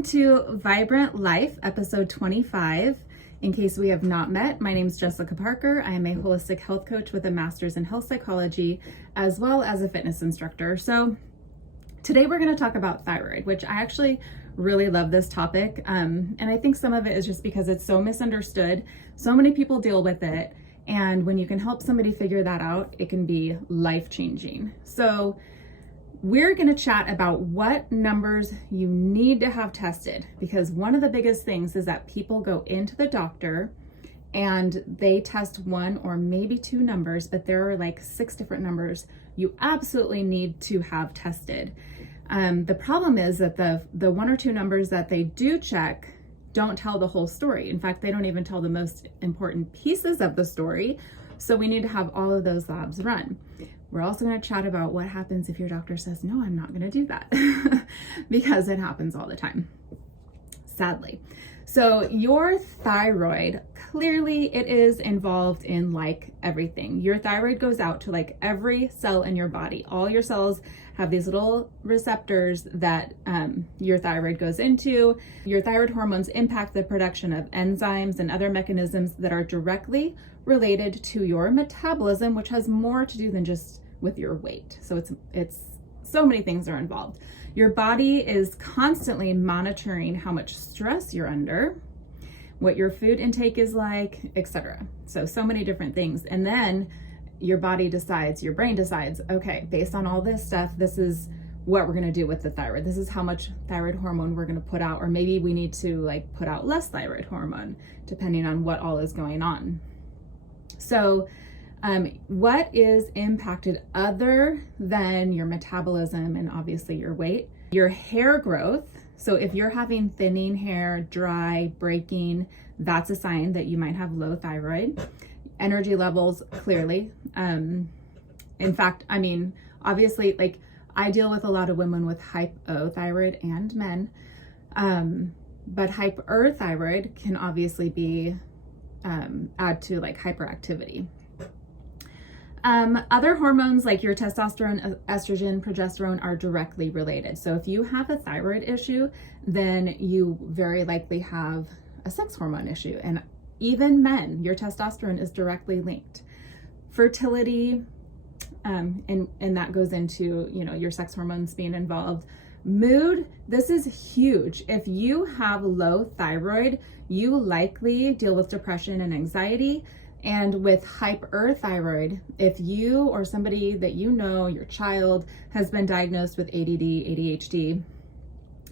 Welcome to Vibrant Life, episode 25. In case we have not met, my name is Jessica Parker. I am a holistic health coach with a master's in health psychology, as well as a fitness instructor. So today we're going to talk about thyroid, which I actually really love this topic. And I think some of it is just because it's so misunderstood. So many people deal with it. And when you can help somebody figure that out, it can be life-changing. So we're going to chat about what numbers you need to have tested, because one of the biggest things is that people go into the doctor and they test one or maybe two numbers, but there are like 6 different numbers you absolutely need to have tested. The problem is that the 1 or 2 numbers that they do check don't tell the whole story. In fact, they don't even tell the most important pieces of the story. So we need to have all of those labs run. We're also going to chat about what happens if your doctor says, no, I'm not going to do that, because it happens all the time, sadly. So your thyroid, clearly it is involved in like everything. Your thyroid goes out to like every cell in your body. All your cells have these little receptors that your thyroid goes into. Your thyroid hormones impact the production of enzymes and other mechanisms that are directly related to your metabolism, which has more to do than just with your weight. So it's so many things are involved. Your body is constantly monitoring how much stress you're under, what your food intake is like, etc. So many different things. And then your body decides, your brain decides, okay, based on all this stuff, this is what we're going to do with the thyroid. This is how much thyroid hormone we're going to put out, or maybe we need to like put out less thyroid hormone depending on what all is going on. So what is impacted other than your metabolism and obviously your weight? Your hair growth. So if you're having thinning hair, dry, breaking, that's a sign that you might have low thyroid. Energy levels, clearly. In fact, I mean, obviously, like I deal with a lot of women with hypothyroid and men, but hyperthyroid can obviously be add to like hyperactivity. Other hormones like your testosterone, estrogen, progesterone are directly related. So if you have a thyroid issue, then you very likely have a sex hormone issue. And even men, your testosterone is directly linked. Fertility, and that goes into, you know, your sex hormones being involved. Mood, this is huge. If you have low thyroid, you likely deal with depression and anxiety. And with hyperthyroid, if you or somebody that you know, your child, has been diagnosed with ADD, ADHD,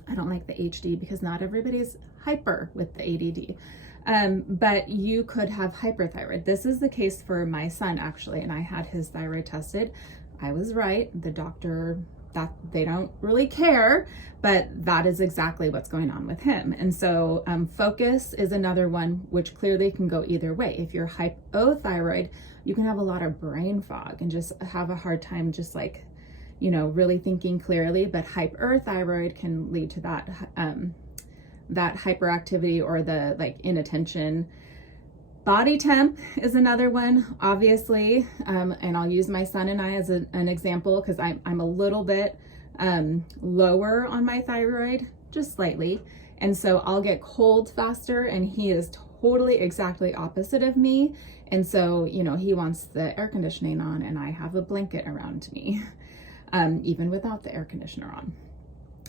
I don't like the HD because not everybody's hyper with the ADD, but you could have hyperthyroid. This is the case for my son, actually, and I had his thyroid tested. I was right. The doctor, that they don't really care, but that is exactly what's going on with him. And so focus is another one, which clearly can go either way. If you're hypothyroid, you can have a lot of brain fog and just have a hard time just like, you know, really thinking clearly. But hyperthyroid can lead to that that hyperactivity or the like inattention. Body temp is another one, obviously, and I'll use my son and I as an example, because I'm a little bit lower on my thyroid, just slightly, and so I'll get cold faster, and he is totally exactly opposite of me, and so, you know, he wants the air conditioning on, and I have a blanket around me, even without the air conditioner on.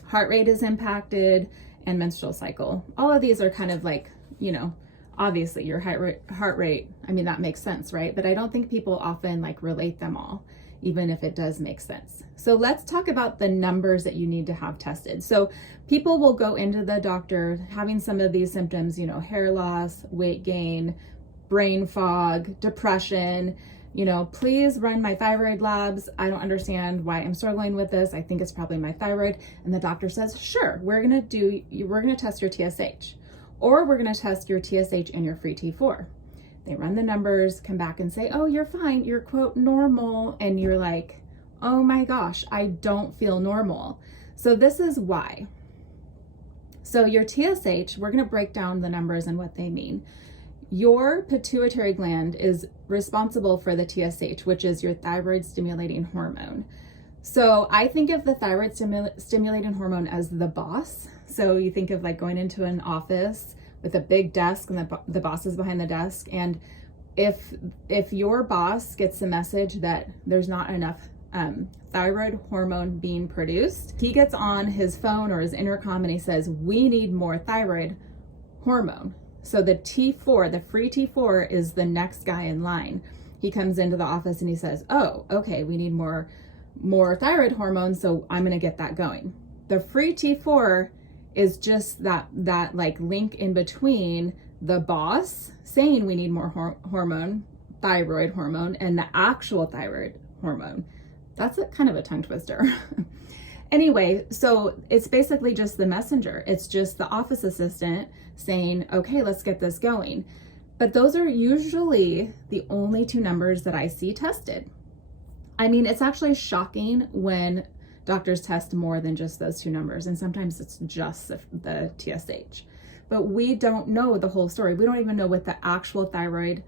Heart rate is impacted, and menstrual cycle. All of these are kind of like, you know, obviously your heart rate, I mean, that makes sense, right? But I don't think people often like relate them all, even if it does make sense. So let's talk about the numbers that you need to have tested. So people will go into the doctor having some of these symptoms, you know, hair loss, weight gain, brain fog, depression, you know, please run my thyroid labs. I don't understand why I'm struggling with this. I think it's probably my thyroid. And the doctor says, sure, we're going to test your TSH. Or we're going to test your TSH and your free T4. They run the numbers, come back and say, oh, you're fine. You're quote normal. And you're like, oh my gosh, I don't feel normal. So this is why. So your TSH, we're going to break down the numbers and what they mean. Your pituitary gland is responsible for the TSH, which is your thyroid stimulating hormone. So I think of the thyroid stimulating hormone as the boss. So you think of like going into an office with a big desk and the boss is behind the desk. And if your boss gets the message that there's not enough thyroid hormone being produced, he gets on his phone or his intercom and he says, we need more thyroid hormone. So the T4, the free T4 is the next guy in line. He comes into the office and he says, oh, okay, we need more thyroid hormone, so I'm going to get that going. The free T4 is just that like link in between the boss saying we need more hormone, thyroid hormone, and the actual thyroid hormone. That's kind of a tongue twister. Anyway, so it's basically just the messenger. It's just the office assistant saying, okay, let's get this going. But those are usually the only two numbers that I see tested. I mean, it's actually shocking when doctors test more than just those two numbers. And sometimes it's just the TSH. But we don't know the whole story. We don't even know what the actual thyroid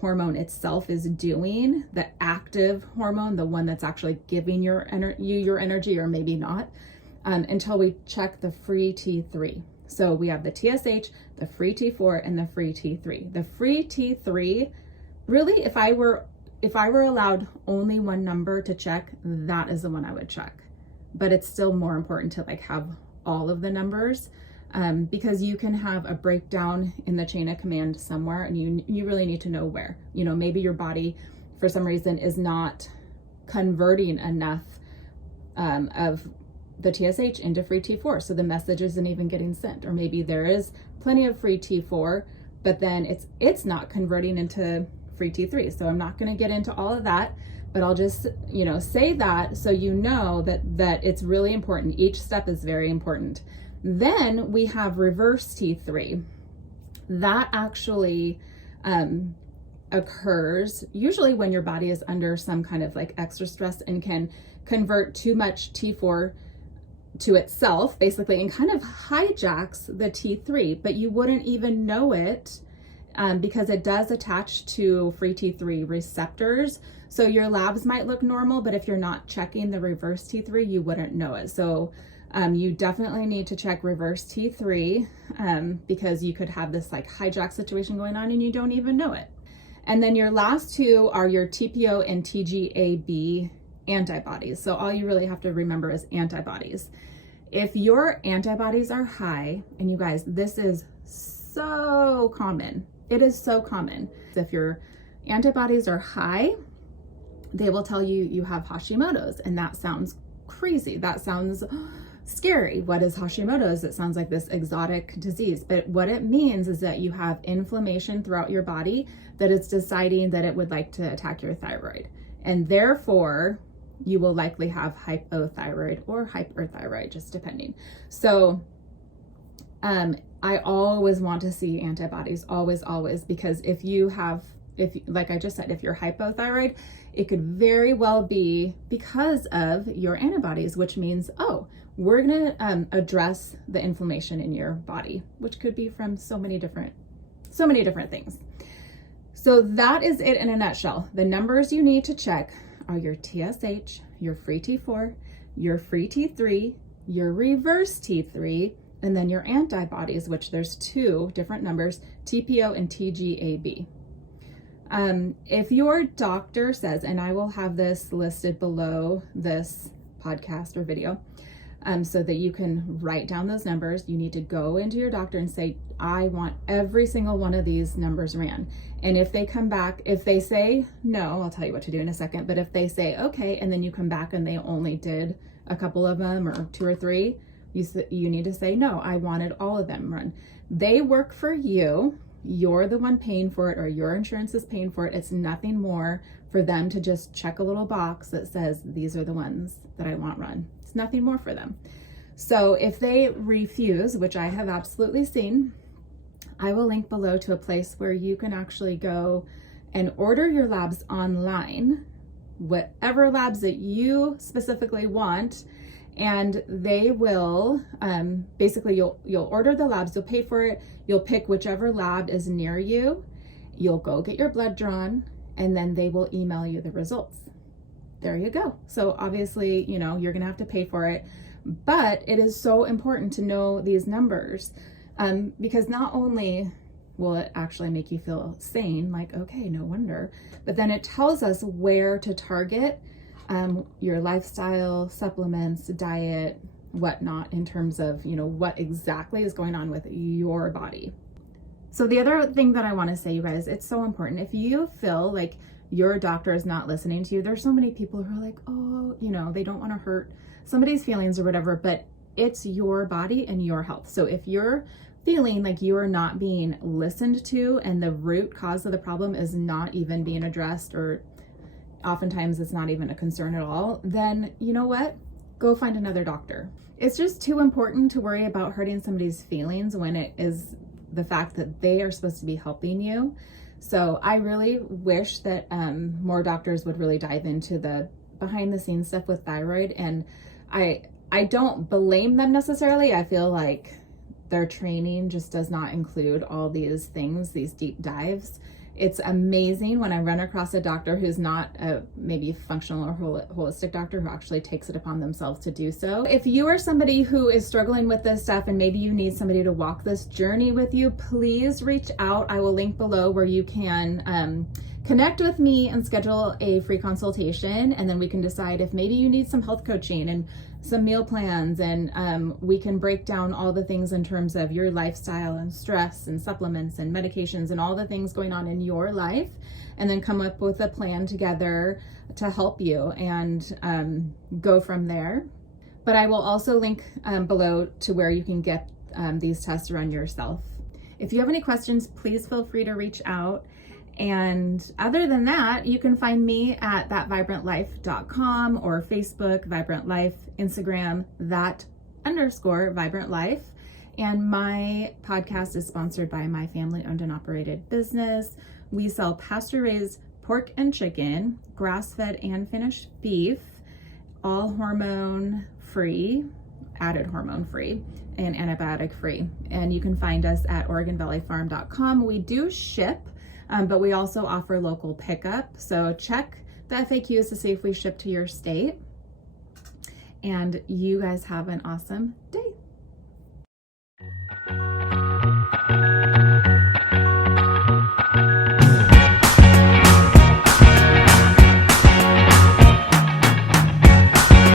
hormone itself is doing, the active hormone, the one that's actually giving you your energy, or maybe not, until we check the free T3. So we have the TSH, the free T4, and the free T3. The free T3, really, if I were allowed only one number to check, that is the one I would check. But it's still more important to like have all of the numbers, because you can have a breakdown in the chain of command somewhere, and you really need to know where. You know, maybe your body for some reason is not converting enough of the TSH into free T4, so the message isn't even getting sent. Or maybe there is plenty of free T4, but then it's not converting into free T3. So I'm not going to get into all of that, but I'll just, you know, say that so you know that it's really important. Each step is very important. Then we have reverse T3. That actually occurs usually when your body is under some kind of like extra stress and can convert too much T4 to itself, basically, and kind of hijacks the T3, but you wouldn't even know it because it does attach to free T3 receptors. So your labs might look normal, but if you're not checking the reverse T3, you wouldn't know it. So you definitely need to check reverse T3 because you could have this like hijack situation going on and you don't even know it. And then your last two are your TPO and TGAB antibodies. So all you really have to remember is antibodies. If your antibodies are high, and you guys, this is so common. It is so common. If your antibodies are high, they will tell you you have Hashimoto's, and that sounds crazy. That sounds scary. What is Hashimoto's? It sounds like this exotic disease, but what it means is that you have inflammation throughout your body that is deciding that it would like to attack your thyroid, and therefore you will likely have hypothyroid or hyperthyroid, just depending. So I always want to see antibodies, always, because if like I just said, if you're hypothyroid, it could very well be because of your antibodies, which means, oh, we're gonna address the inflammation in your body, which could be from so many different things. So that is it in a nutshell. The numbers you need to check are your TSH, your free T4, your free T3, your reverse T3, and then your antibodies, which there's two different numbers, TPO and TGAB. If your doctor says, and I will have this listed below this podcast or video, so that you can write down those numbers, you need to go into your doctor and say, I want every single one of these numbers ran. And if they come back, if they say no, I'll tell you what to do in a second, but if they say okay, and then you come back and they only did a couple of them or two or three, you need to say, no, I wanted all of them run. They work for you. You're the one paying for it, or your insurance is paying for it. It's nothing more for them to just check a little box that says, these are the ones that I want run. It's nothing more for them. So if they refuse, which I have absolutely seen, I will link below to a place where you can actually go and order your labs online, whatever labs that you specifically want, and they will basically you'll order the labs, you'll pay for it, you'll pick whichever lab is near you, you'll go get your blood drawn, and then they will email you the results. There you go. So obviously, you know, you're gonna have to pay for it, But it is so important to know these numbers, because not only will it actually make you feel sane, like, okay, no wonder, but then it tells us where to target your lifestyle, supplements, diet, whatnot, in terms of, what exactly is going on with your body. So the other thing that I want to say, you guys, it's so important. If you feel like your doctor is not listening to you, there's so many people who are like, oh, they don't want to hurt somebody's feelings or whatever, but it's your body and your health. So if you're feeling like you are not being listened to and the root cause of the problem is not even being addressed, or oftentimes it's not even a concern at all, then you know what? Go find another doctor. It's just too important to worry about hurting somebody's feelings when it is the fact that they are supposed to be helping you. So I really wish that more doctors would really dive into the behind the scenes stuff with thyroid. And I don't blame them necessarily. I feel like their training just does not include all these things, these deep dives. It's amazing when I run across a doctor who's not a maybe functional or holistic doctor who actually takes it upon themselves to do so. If you are somebody who is struggling with this stuff and maybe you need somebody to walk this journey with you, please reach out. I will link below where you can connect with me and schedule a free consultation, and then we can decide if maybe you need some health coaching and some meal plans, and we can break down all the things in terms of your lifestyle and stress and supplements and medications and all the things going on in your life, and then come up with a plan together to help you and go from there. But I will also link below to where you can get these tests run yourself. If you have any questions, please feel free to reach out. And other than that, you can find me at thatvibrantlife.com or Facebook, Vibrant Life, Instagram, _Vibrant Life. And my podcast is sponsored by my family-owned and operated business. We sell pasture-raised pork and chicken, grass-fed and finished beef, all hormone-free, added hormone-free, and antibiotic-free. And you can find us at oregonvalleyfarm.com. We do ship, but we also offer local pickup. So check the FAQs to see if we ship to your state. And you guys have an awesome day.